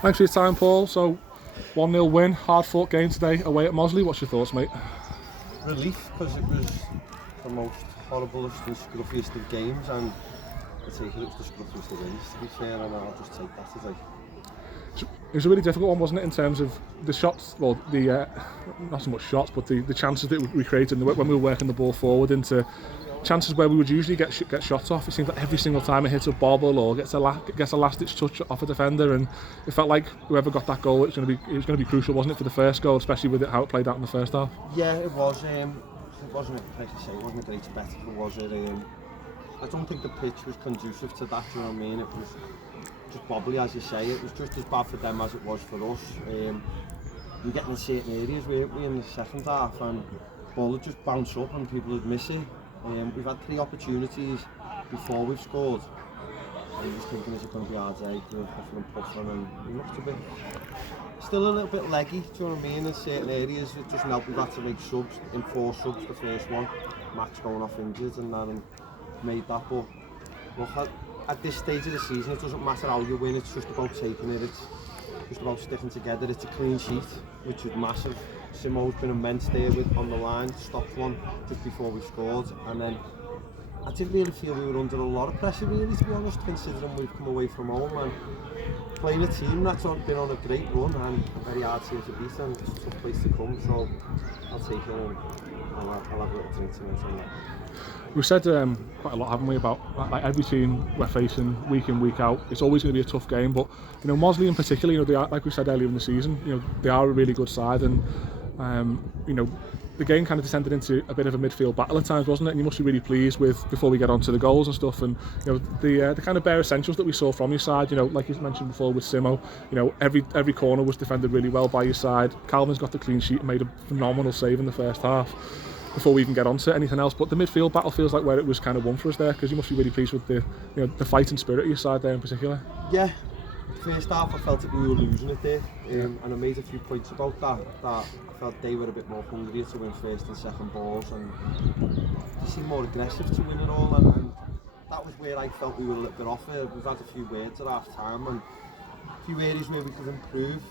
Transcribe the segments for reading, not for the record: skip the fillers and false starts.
Thanks for your time, Paul. So, 1-0 win, hard-fought game today away at Mossley. What's your thoughts, mate? Relief, because it was the most horriblest and scruffiest of games, and I take it was the scruffiest of wins, to be fair, and I'll just take that today. It was a really difficult one, wasn't it, in terms of the shots, well, not so much shots, but the chances that we created when we were working the ball forward into chances where we would usually get shots off. It seems like every single time it hits a bobble or gets a last-ditch touch off a defender, and it felt like whoever got that goal, it was going to be crucial, wasn't it, for the first goal, especially with how it played out in the first half. Yeah, it was. It wasn't, like I say, it wasn't a great spectacle, was it? I don't think the pitch was conducive to that. Do you know what I mean? It was just wobbly, as you say. It was just as bad for them as it was for us. We were getting in certain areas, weren't we, in the second half, and the ball would just bounce up and people would miss it. We've had 3 opportunities before we've scored. I'm just thinking, is it going to be our day? We're puffing, and we looked a bit, still a little bit leggy, do you know what I mean? In certain areas, it doesn't help. We've had to make subs, in 4 subs the first one. Max going off injured, and then made that. But look, at this stage of the season, it doesn't matter how you win, it's just about taking it, it's just about sticking together. It's a clean sheet, which is massive. Simo's been immense there on the line, stopped one just before we scored, and then I didn't really feel we were under a lot of pressure, really, to be honest, considering we've come away from home and playing a team that's been on a great run and a very hard team to beat, and it's a tough place to come, so I'll take it and I'll have a little drink tonight on that. We've said quite a lot, haven't we, about like every team we're facing week in, week out. It's always going to be a tough game, but Mossley in particular, they are, like we said earlier in the season, they are a really good side, and the game kind of descended into a bit of a midfield battle at times, wasn't it? And you must be really pleased with, before we get on to the goals and stuff, and the kind of bare essentials that we saw from your side. Like you mentioned before with Simo, every corner was defended really well by your side. Calvin's got the clean sheet and made a phenomenal save in the first half. Before we even get on to anything else, but the midfield battle feels like where it was kind of won for us there, because you must be really pleased with the fighting spirit of your side there in particular. Yeah, first half I felt that we were losing it there, and I made a few points about that I felt they were a bit more hungry to win first and second balls, and they seemed more aggressive to win it all, and that was where I felt we were a little bit off it. We've had a few words at half time and a few areas where we could improve.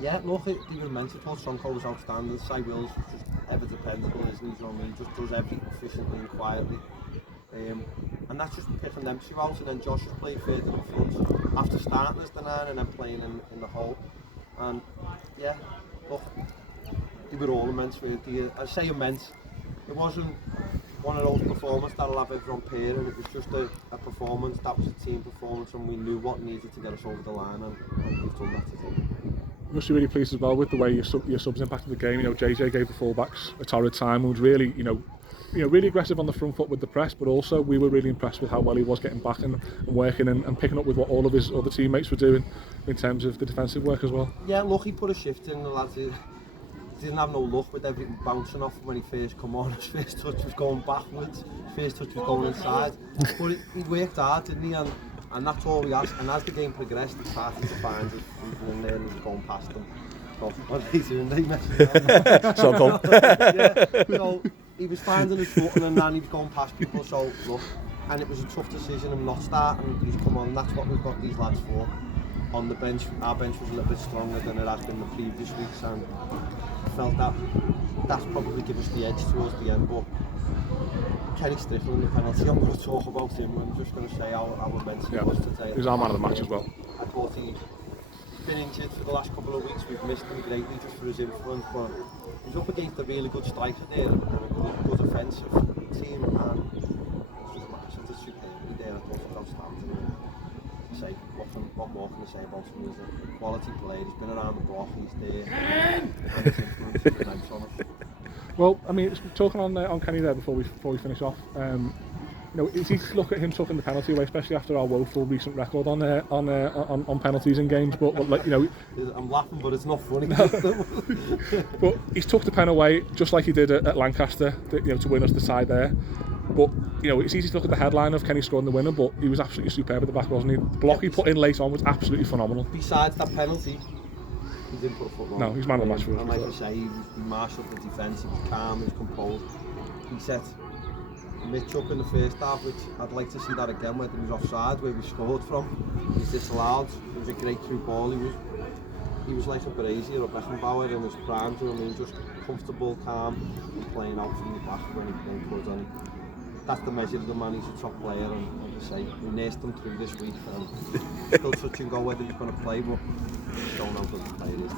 Yeah, look, they were immense. I thought Sonko was outstanding. Cy Wills was just ever dependable, isn't he? You know what I mean? Just does everything efficiently and quietly. And that's just picking them 2 out, and then Josh has played further in front after starting as the 9 and then playing in the hole. And yeah, look, they were all immense. I say immense. It wasn't one of those performances that'll have everyone pairing. It was just a performance that was a team performance, and we knew what needed to get us over the line, and we've done that today. You must be really pleased as well with the way your subs impacted the game. JJ gave the fullbacks a torrid time and was really, really aggressive on the front foot with the press, but also we were really impressed with how well he was getting back and working and picking up with what all of his other teammates were doing in terms of the defensive work as well. Yeah, look, he put a shift in. The lads didn't have no luck with everything bouncing off when he first come on. His first touch was going backwards, his first touch was going inside, but he worked hard, didn't he? And that's all we asked. And as the game progressed, he started to find us people in there and he was going past them. So, what are they doing? They messing around. So come. Yeah, so he was finding his footing and then he was going past people. So look, and it was a tough decision him not starting. He's come on. That's what we've got these lads for. On the bench, our bench was a little bit stronger than it had been the previous weeks, and I felt that's probably given us the edge towards the end. But Kenny Strickland, the penalty, I'm going to talk about him. I'm just going to say how immense he was today. He was our man of the match as well. I thought he's been injured for the last couple of weeks. We've missed him greatly just for his influence, but he's up against a really good striker there and a good offensive team, and it's just a superb there. I thought it was outstanding. Say what more can I say about him? He's a quality player. He's been around the block. He's there. And his influence is immense on us. Well, I mean, talking on Kenny there before we finish off. It's easy to look at him tucking the penalty away, especially after our woeful recent record on penalties in games. But I'm laughing, but it's not funny. But he's tucked the pen away just like he did at Lancaster, to win us the side there. But it's easy to look at the headline of Kenny scoring the winner, but he was absolutely superb at the back, wasn't he? The block he put in late on was absolutely phenomenal. Besides that penalty, he didn't put a foot wrong. No, he's man of the match for us. And like I say, he marshalled the defence. He was calm, he was composed. He set Mitch up in the first half, which I'd like to see that again, whether he was offside, where we scored from. He's disallowed. It was a great through ball. He was like a Brazier or Beckenbauer in his prime, do you know what I mean? Just comfortable, calm, and playing out from the back when he could. And that's the measure of the man. He's a top player, and like I say, we nursed him through this week. Still touch and go whether he's going to play, but don't know what the player is.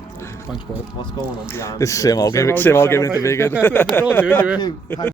Thanks, Paul. What's going on behind? It's Sim, I'll give it to Vegan. They're all doing it. Thank you.